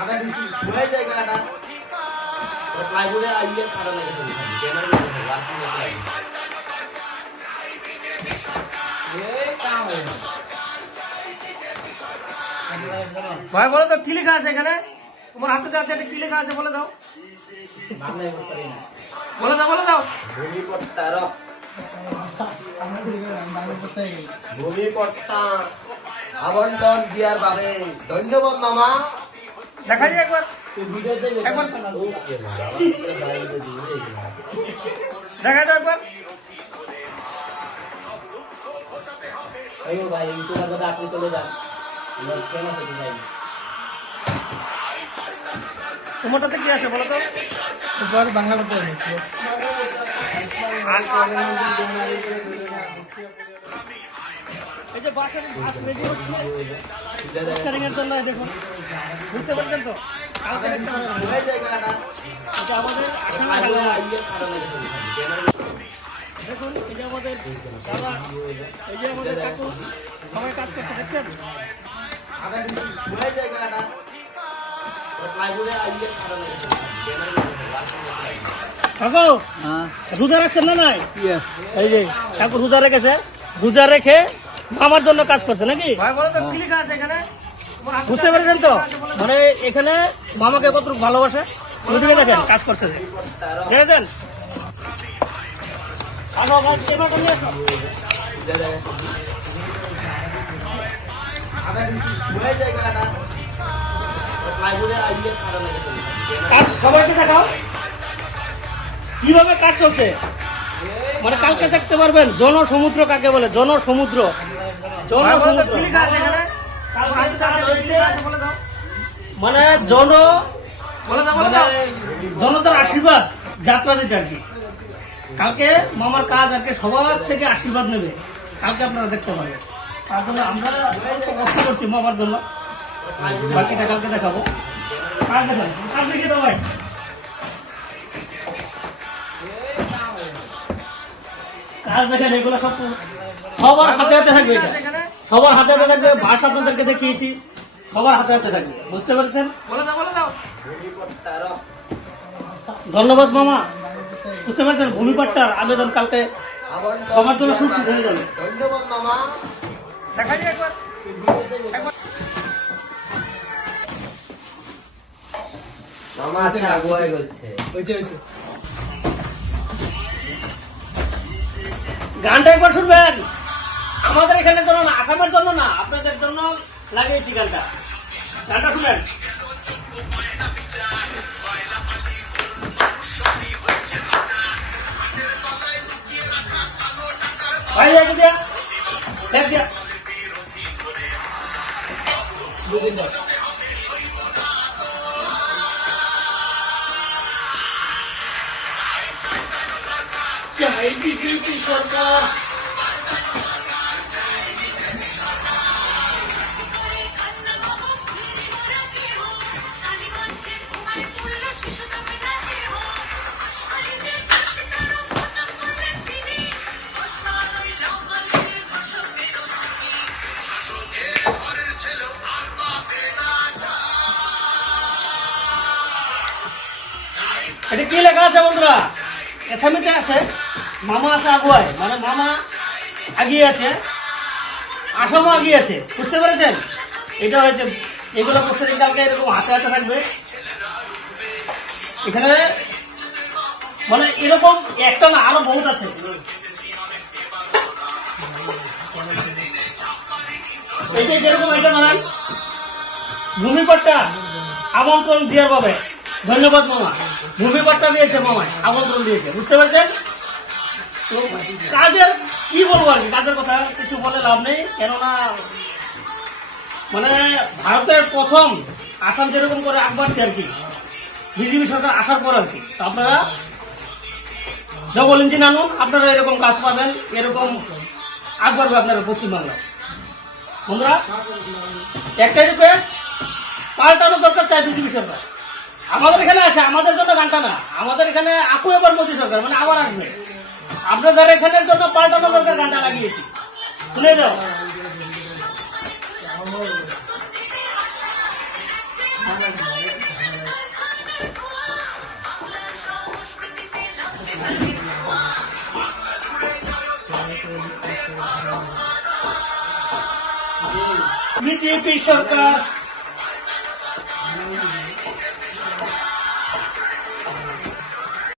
আদা বেশি ঘুরাই জায়গাটা প্লাইবোর্ডে আইলে খারাপ লাগে ছবি ক্যামেরা লাগে লাস্ট লাগে এই কাম হয় না ভাই বলো তো কি লেখা আছে এখানে? তোমার হাতে যা আছে এটা কি লেখা আছে বলে দাও। বাংলায় বলতে পারি না। বলে দাও। ভূমিপট্টা আবন্টন দিয়ার বাবে ধন্যবাদ মামা। দেখা যায় একবার দেখা দাও একবার। ভাই তোমার কথা আপনি চলে যান, কেন খেতে যাই তোমারটাতে কি আছে বলো তো? বাংলা করতে হবে। এই যে বাসার ভাত রেডি হচ্ছে ক্যাটারিংয়ের জন্য, দেখুন বুঝতে পারছেন তো? কালকে দেখতে পারবেন এটা আমাদের আসামে দেখুন, এই যে আমাদের দাদা, এই যে আমাদের কাকু সবাই কাজ করতে দেখছেন। কাকু রোজা রাখছেন না নাই? এই যে কাকু রোজা রেখেছে, রোজা রেখে মামার জন্য কাজ করছে নাকি? বুঝতে পেরেছেন তো? মানে এখানে মামাকে কত ভালোবাসে, ওদিকে দেখেন কাজ করছে, দেখেছেন? সবাইকে দেখাও কিভাবে কাজ চলছে। মানে কালকে দেখতে পারবেন জনসমুদ্র কাকে বলে, জনসমুদ্র। মানে জনতার আশীর্বাদ যাত্রা দিতে আর কি। কালকে মামার কাজ আর কি সবার থেকে আশীর্বাদ নেবে, কালকে আপনারা দেখতে পারবেন। তার জন্য আমরা কষ্ট করছি মামার জন্য, বাকিটা কালকে দেখাবো। কাজ দেখান, কাজ দেখে দাও ভাই। কাজ দেখেন, এগুলো সব সবার হাতে হাতে থাকবে, সবার হাতে হাতে থাকবে। ভাষা আপনাদেরকে দেখিয়েছি, সবার হাতে হাতে থাকবে, বুঝতে পেরেছেন? ধন্যবাদ মামা, বুঝতে পেরেছেন? ভূমিপট্টার আবেদন কালকে সবার জন্য সুস্থ হয়ে যাবে। ধন্যবাদ মামা। দেখা যায় একবার মামা আছে আগুয়াই বলছে গানটা একবার শুনবেন। আমাদের এখানে জন্য না, আসামের জন্য না, আপনাদের জন্য লাগিয়েছি গানটা। গানটা শুনেন। ভাই দেখ দিয়া দেখ দিয়া চাই বিজেপি সরকার। এটা কি লেখা আছে বন্ধুরা? এসএমএসে আছে মামা আছে আগুয়ায়, মানে মামা আগিয়ে আছে, আসামও আগিয়ে আছে, বুঝতে পেরেছেন? এটা হয়েছে, এগুলো পোস্টার কালকে এরকম হাতে হাতে থাকবে। এখানে মানে এরকম একটা না, আরো বহুত আছে। এইটাই যেরকম এটা দাঁড়ান ভূমিপট্টা আমন্ত্রণ দেওয়ার পাবে। ধন্যবাদ মামা, ভূমিপট্টা দিয়েছে মামায়, আমন্ত্রণ দিয়েছে, বুঝতে পারছেন? তো কাজের কি বলবো আর কি, কাজের কথা কিছু বলে লাভ নেই, কেননা মানে ভারতের প্রথম আসাম যেরকম করে আগ বাড়ছে আর কি, বিজেপি সরকার আসার পর আর কি। আপনারা ডবল ইঞ্জিন আনুন, আপনারা এরকম কাজ পাবেন, এরকম আগ বাড়বে আপনারা পশ্চিমবাংলায়। বন্ধুরা একটাই রিকোয়েস্ট, পাল্টানো দরকার চাই বিজেপি সরকার। আমাদের এখানে আছে, আমাদের জন্য গানটা না, আমাদের এখানে আকু এবার মোদী সরকার, মানে আবার আসবে। আপনাদের এখানের জন্য পাল্টানো দরকার, গানটা লাগিয়েছি, শুনে যাও। বিজেপি সরকার